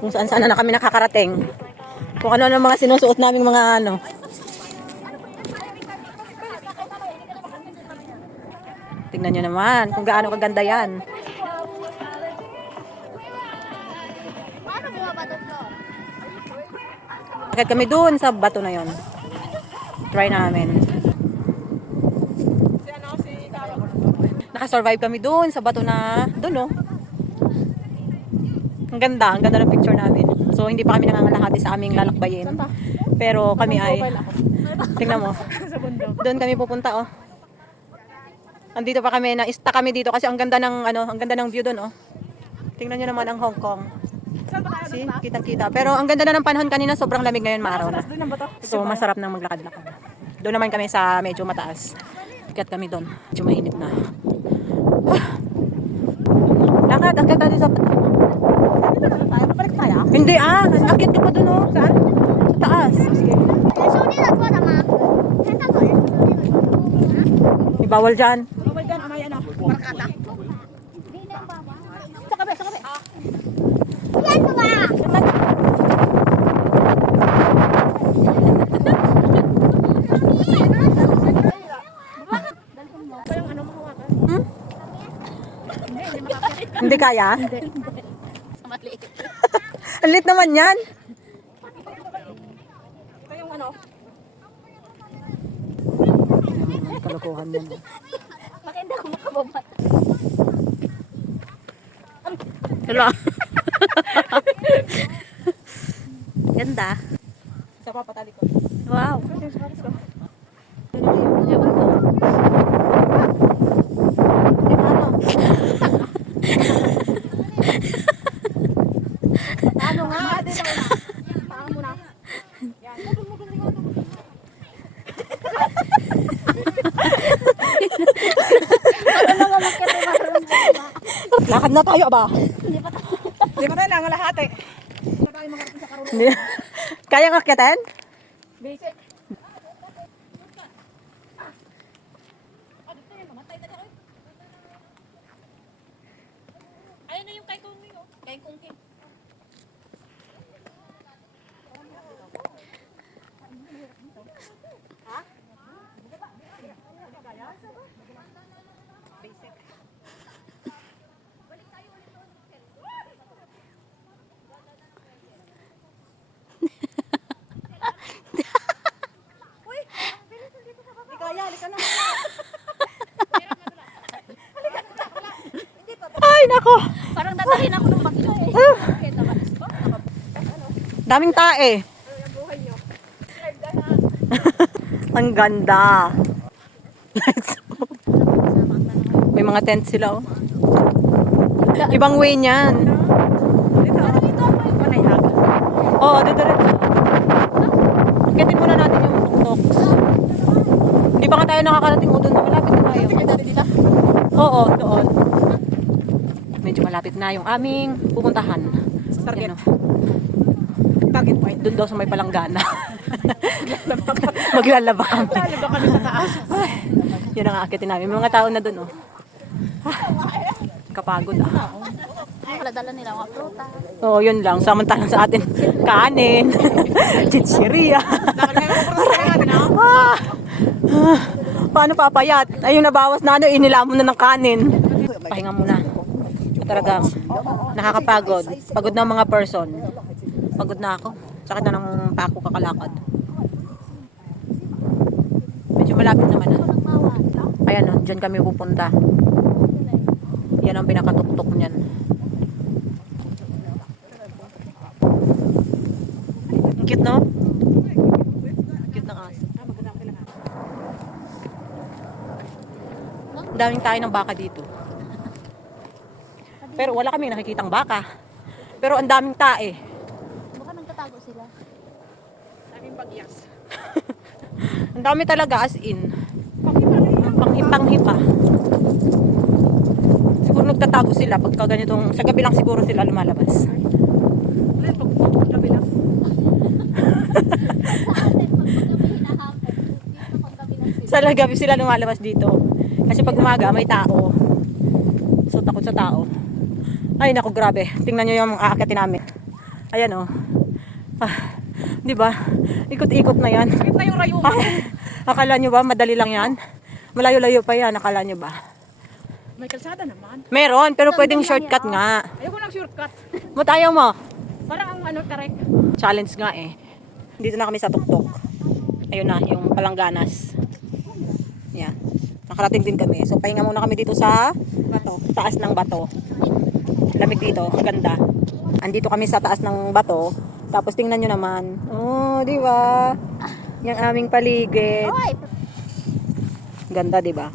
Kung saan saan na kami nakakarating. Kung ano ang mga sinusuot naming mga ano. Tingnan nyo naman kung gaano kaganda yan. Bakit kami doon sa bato na yon. Try namin. Nakasurvive kami doon sa bato na doon, oh. Ang ganda ng picture namin. So hindi pa kami nangangalahati sa aming lalakbayin. Pero kami ay tingnan mo. Doon kami pupunta, oh. Andito pa kami, na-stuck kami dito kasi ang ganda ng ano, ang ganda ng view doon, oh. Tingnan niyo naman ang Hong Kong. See, kitang-kita. Pero ang ganda na ng panahon kanina, sobrang lamig ngayon, maaraw na. So masarap nang maglakad-lakad. Doon naman kami sa medyo mataas. Ikat kami doon. Medyo mainit na. Lakad, akit tayo sa hindi akit ka pa doon, oh. Saan? Sa taas. Bawal dyan. Bawal dyan, amay ano, markata. Sa kabe. Yan mo ba? Hindi kaya? Hindi. Ang lit naman yan. Ito yung ano? Kalokohan yan. Bakit hindi ako makababat? Hello. Ganda. Isa pa patali ko. Wow. Ano nga? Paano muna? Yan. Lakad na tayo, aba. Hindi pa tayo nangalahati. Hindi pa tayo makarating sa karunungan. Hindi. Kaya ng akyatin? Basic. Ayun na yung kay Kung King. Kay Kung King. Ay, nako. Parang dadahin ako ng bakyo eh. Daming tae. Ang ganda. Let's go. May mga tent sila, oh. Ibang way niyan. Oo, dito rin. Akitin muna natin yung tuk-tuks. Hindi pa nga tayo nakakarating, doon na malapit na tayo. Oo, doon. Medyo malapit na yung aming pupuntahan. Target. Yan, oh. Target point. Doon daw sa may palanggana. Maglalaba kami. Lalaba kami sa taas. Ay, yun ang aakitin namin. May mga tao na doon, oh. Kapagod, ah. Wala dala nila mga pruta. Oo, yun lang. Samantalang sa atin, kanin, chichiria. Paano papayat? Ay, yung nabawas na ano, inilamon na ng kanin. Pahinga muna. Talagang nakakapagod. Pagod na ang mga person. Pagod na ako. Sakit na ng pako kakalakad. Medyo malapit naman, ah. Ayan, oh, dyan kami pupunta. Yan ang pinakatuktok niyan. Ang cute, no? Cute ng aso. Ang daming tayo ng baka dito. Pero wala kaming nakikitang baka. Pero ang daming tae. Baka nagtatago sila. Daming bagyas. Ang dami talaga, as in. Panghipang-hipa. Siguro nagtatago sila pagka ganitong, sa gabi lang siguro sila lumalabas. Sa gabi sila lumalabas dito. Kasi pag umaga may tao. So takot sa tao. Ay naku, grabe. Tingnan nyo yung aakyatin namin. Ayan oh. Di ba? Ikot-ikot na yan. Sakit na yung rayuma. Akala nyo ba madali lang yan? Malayo-layo pa yan, akala nyo ba? May kalsada naman. Meron, pero pwedeng shortcut nga. Ayoko ng shortcut. Ba't ayaw mo? Parang ang ano, tarek. Challenge nga eh. Dito na kami sa tuktok. Ayun na, yung palangganas. Yan. Nakarating din kami. So, pahinga muna kami dito sa taas ng bato. Lamig dito, ganda. Andito kami sa taas ng bato. Tapos tingnan nyo naman. Oh, di ba? Yung aming paligid. Ganda, di ba?